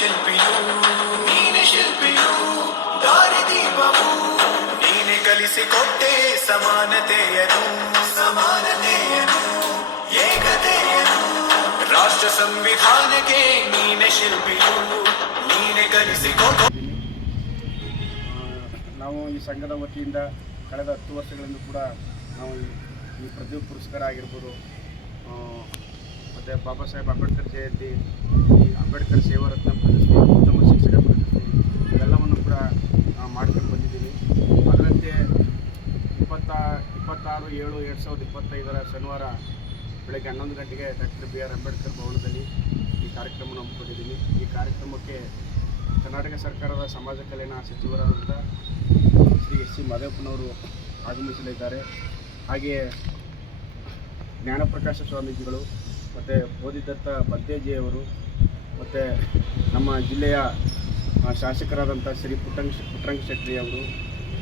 ಶಿಲ್ಪಿಯು, ನೀನೆ ಶಿಲ್ಪಿಯು, ದಾರಿದೀಪವು. ನೀನೆ ಕಲಿಸಿಕೊಟ್ಟೆ ಸಮಾನತೆಯನು. ಸಮಾನತೆಯನು, ಏಕತೆಯನು. ರಾಷ್ಟ್ರ ಸಂವಿಧಾನಕ್ಕೆ ನೀನೆ ಶಿಲ್ಪಿಯು, ನೀನೆ ಕಲಿಸಿಕೊಟ್ಟ. ನಾವು ಈ ಸಂಘದ ವತಿಯಿಂದ ಕಳೆದ ಹತ್ತು ವರ್ಷಗಳಿಂದ ಕೂಡ ನಾವು ಈ ಪ್ರತಿಭೆ ಪುರಸ್ಕಾರ ಆಗಿರ್ಬೋದು. ಮತ್ತು ಬಾಬಾ ಸಾಹೇಬ್ ಅಂಬೇಡ್ಕರ್ ಜಯಂತಿ ಅಂಬೇಡ್ಕರ್ ಸೇವಾರತ್ನ ಏಳು ಎರಡು ಸಾವಿರದ ಇಪ್ಪತ್ತೈದರ ಶನಿವಾರ ಬೆಳಗ್ಗೆ ಹನ್ನೊಂದು ಗಂಟೆಗೆ ಡಾಕ್ಟರ್ ಬಿ ಆರ್ ಅಂಬೇಡ್ಕರ್ ಭವನದಲ್ಲಿ ಈ ಕಾರ್ಯಕ್ರಮವನ್ನು ಹಮ್ಮಿಕೊಂಡಿದ್ದೀನಿ. ಈ ಕಾರ್ಯಕ್ರಮಕ್ಕೆ ಕರ್ನಾಟಕ ಸರ್ಕಾರದ ಸಮಾಜ ಕಲ್ಯಾಣ ಸಚಿವರಾದಂಥ ಶ್ರೀ ಎಸ್ ಸಿ ಮಾದೇವಪ್ಪನವರು ಆಗಮಿಸಲಿದ್ದಾರೆ. ಹಾಗೆಯೇ ಜ್ಞಾನಪ್ರಕಾಶ ಸ್ವಾಮೀಜಿಗಳು ಮತ್ತು ಬೋಧಿದತ್ತ ಬದ್ದೇಜಿಯವರು ಮತ್ತು ನಮ್ಮ ಜಿಲ್ಲೆಯ ಶಾಸಕರಾದಂಥ ಶ್ರೀ ಪುಟ್ಟಂಗ ಪುಟ್ಟರಂಗ ಶೆಟ್ಟಿ ಅವರು,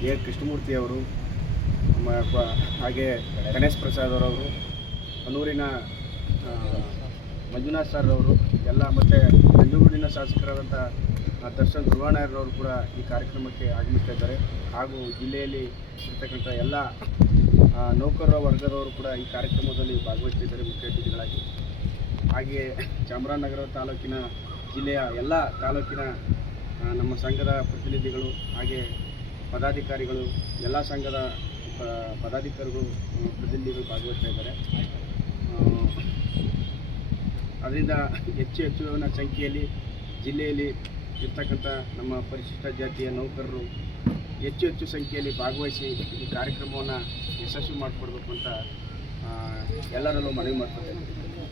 ಎ. ಕೃಷ್ಣಮೂರ್ತಿ ಅವರು ನಮ್ಮ ಪ- ಹಾಗೆ ಗಣೇಶ್ ಪ್ರಸಾದ್ ಅವರವರು ಹನೂರಿನ ಮಂಜುನಾಥ್ ಸರ್ ಅವರು ಎಲ್ಲ ಮತ್ತು ನಂಜನಗೂಡಿನ ಶಾಸಕರಾದಂಥ ದರ್ಶನ್ ಧ್ರುವಣಯ್ಯರವರು ಕೂಡ ಈ ಕಾರ್ಯಕ್ರಮಕ್ಕೆ ಆಗಮಿಸ್ತಾ ಇದ್ದಾರೆ. ಹಾಗೂ ಜಿಲ್ಲೆಯಲ್ಲಿ ಇರ್ತಕ್ಕಂಥ ಎಲ್ಲ ನೌಕರರ ವರ್ಗದವರು ಕೂಡ ಈ ಕಾರ್ಯಕ್ರಮದಲ್ಲಿ ಭಾಗವಹಿಸ್ತಿದ್ದಾರೆ ಮುಖ್ಯ ಅತಿಥಿಗಳಾಗಿ. ಹಾಗೆಯೇ ಚಾಮರಾಜನಗರ ತಾಲೂಕಿನ ಜಿಲ್ಲೆಯ ಎಲ್ಲ ತಾಲೂಕಿನ ನಮ್ಮ ಸಂಘದ ಪ್ರತಿನಿಧಿಗಳು ಹಾಗೆ ಪದಾಧಿಕಾರಿಗಳು, ಎಲ್ಲ ಸಂಘದ ಪದಾಧಿಕಾರಿಗಳು ಪ್ರತಿನಿಧಿಗಳು ಭಾಗವಹಿಸ್ತಾ ಇದ್ದಾರೆ. ಅದರಿಂದ ಹೆಚ್ಚು ಹೆಚ್ಚು ಸಂಖ್ಯೆಯಲ್ಲಿ, ಜಿಲ್ಲೆಯಲ್ಲಿ ಇರ್ತಕ್ಕಂಥ ನಮ್ಮ ಪರಿಶಿಷ್ಟ ಜಾತಿಯ ನೌಕರರು ಹೆಚ್ಚು ಹೆಚ್ಚು ಸಂಖ್ಯೆಯಲ್ಲಿ ಭಾಗವಹಿಸಿ ಈ ಕಾರ್ಯಕ್ರಮವನ್ನು ಯಶಸ್ವಿ ಮಾಡಿಕೊಡ್ಬೇಕು ಅಂತ ಎಲ್ಲರಲ್ಲೂ ಮನವಿ ಇದ್ದೀನಿ